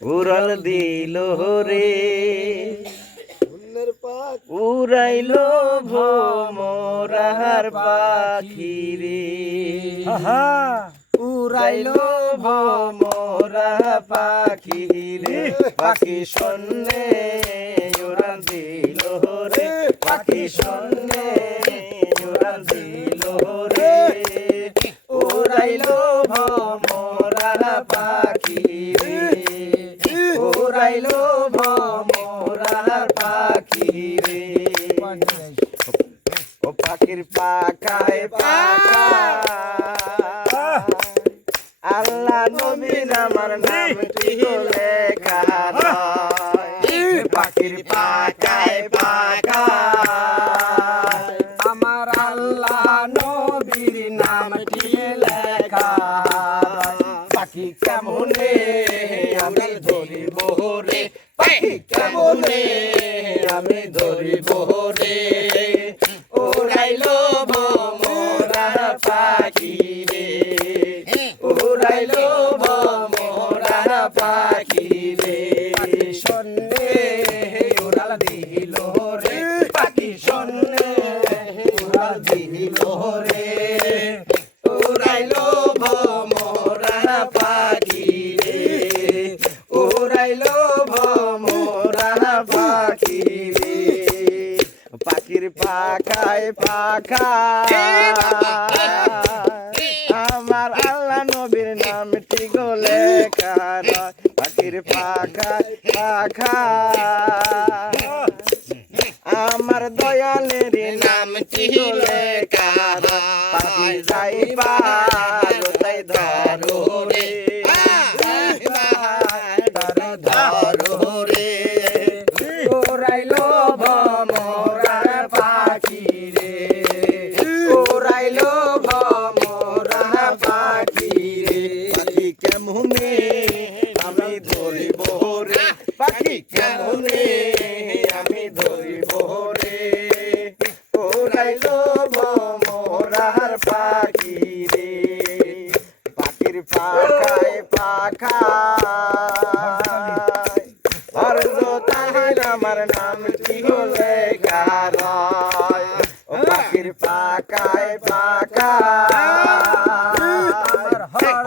উড়াল দিল রে উড়াইল ভোমরার পাখি রে উড়াইল ভোমরা পাখি রে পাখি শূন্যে উড়াল দিল রে পাখি শূন্যে উড়াল দিল রে উড়াইল ভোমরা পাখি রে উড়াইল ভোমরা পাখি রে ও পাখির পাখায় পাখা আল্লাহ নবীর আমার নামটি লেখা পাখির পাখায় পাখা আমার আল্লাহ নবীর নামটি লেখা পাখি কেমনে আমি ধরিব রে পাখি কেমনে আমি ধরিব রে উড়াইল ভোমরা পাখি রে উড়াইল ভোমরা পাখি রে শূন্যে উড়াল দিল রে পাখি শূন্যে উড়াল দিল রে উড়াইল ভোমরা পাখি রে উড়াইল ভোমরা পাখি রে পাখির পাখায় পাখা আমার আল্লাহ নবীর নামটি লেখা পাখির পাখায় পাখা আমার দয়ালের নামটি লেখা পাখি যাই পাই ধরো রে ধরো রে উড়াইল ভোমরা পাখি রে উড়াইল ভোমরা পাখি রে পাখি কেমনে আমি ধরিব রে পাখি কেমনে আমি ধরিব রে উড়াইল ভোমরার পাখি রে পাখির পাখায় পাখা আমার নামটি লেখা ও পাখির পাখায় পাখা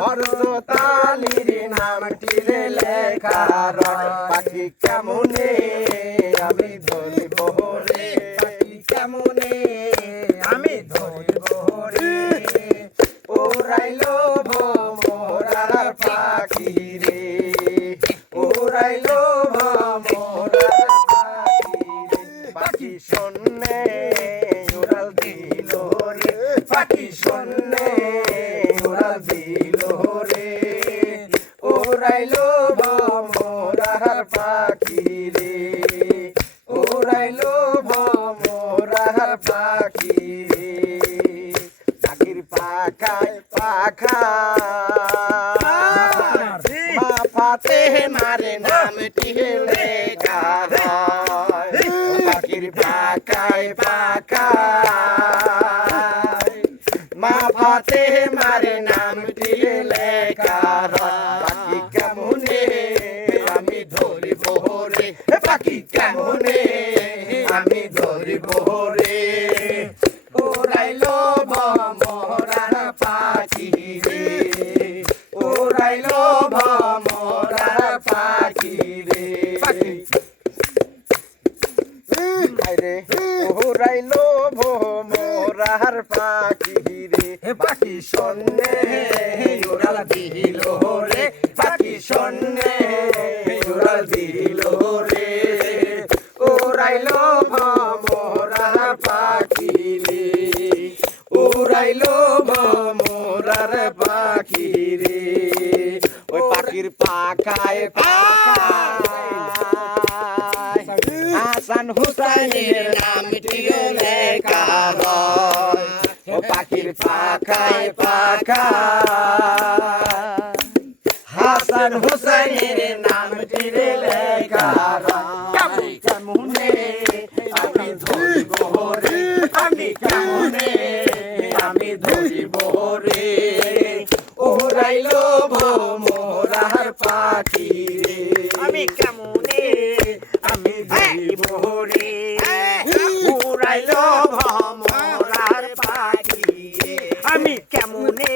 হরতালির নামটি লেখা পাখি কেমনে আমি ধরিব রে পাখি কেমনে আমি ধরিব রে উড়াইল ভোমরার পাখি রে উড়াইল ভোমরার পাখি রে পাখি শূন্যে উড়াল দিল রে পাখি শূন্যে উড়াল দিল রে উড়াইল ভোমরার পাখি রে উড়াইল ভোমরার পাখি রে পাখির পাখায় পাখা মাফাতে মারে নামটি লেখা পাখির পাখায় পাখা মাফাতে মারে নামটি লেখা পাখি কেমনে আমি ধরিব রে পাখি কেমনে আমি ধরিব রে উড়াইল ভোমরার পাখি রে উড়াইল ভোমরার পাখি রে রে উড়াইল ভোমরার পাখি রে পাখি শূন্যে উড়াল দিল রে পাখি শূন্যে উড়াল দিল রে উড়াইল ভোমরার পাখি রে উড়াইল ভোমরার পাখি রে ওই পাখির পাখায় পাখা হাসান হুসাইনের নামটি লেখা ও পাখির পাখায় পাখা হাসান হুসাইনের নামটি লেখা কেমনে আমি ধরিব রে আমি কেমনে আমি ধরিব রে উড়াইল ভোমরার পাখি রে আমি কেমনে আমি ধরিব রে উড়াইলো ভমরার পাখি আমি কেমনে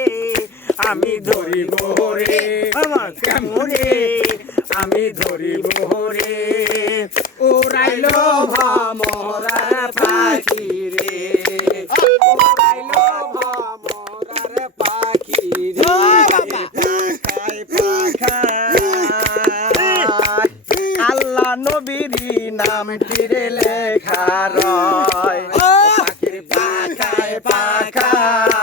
আমি ধরিব রে আমার কেমনে আমি ধরিব রে উড়াইলো ভমরার পাখি রে উড়াইলো ভমরার পাখি রে পাখায় পাখায় আল্লাহ নবীর নামটি রে লেখা রয় পাখির পাখায় পাখায়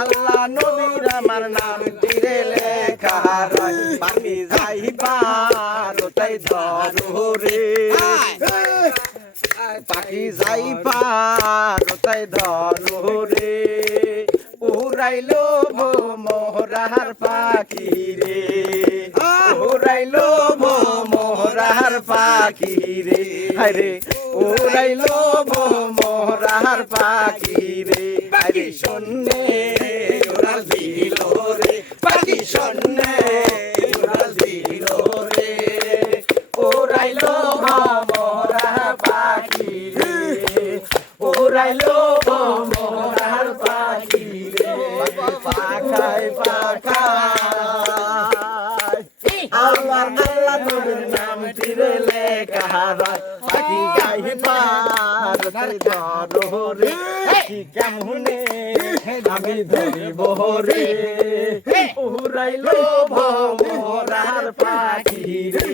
আল্লাহ নবীর আমার নামটি রে লেখা রয় পাখি যাইবার তাই ধরো রে পাখি যাইবার তাই ধরো রে উড়াইলো মোহরার পাখি রে উড়াইলো মোহরার পাখি রে আরে উড়াইলো মোহরার পাখি রে পাখি শূন্যে উড়াল দিল রে পাখি শূন্যে উড়াল দিল রে উড়াইলো মোহরার পাখি রে উড়াইলো মোহরার পাখি রে পাখায় পাখায় আল্লাহ আল্লাহ তোর নামটি রে লেখা রয় পাখি যাইবার তাই ধরো রে পাখি কেমনে আমি ধরিব রে উড়াইলো ভমরার পাখি রে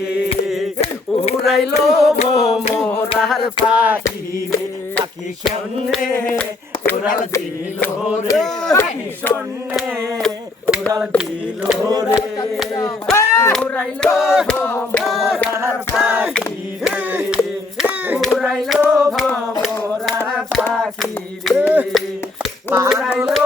উড়াইলো ভমরার পাখি রে পাখি শূন্যে উড়াল দিল রে পাখি শূন্যে উড়াল দিল রে উড়াইলো ভমরার পাখি রে উড়াইলো ভমরার পাখি রে উড়াইলো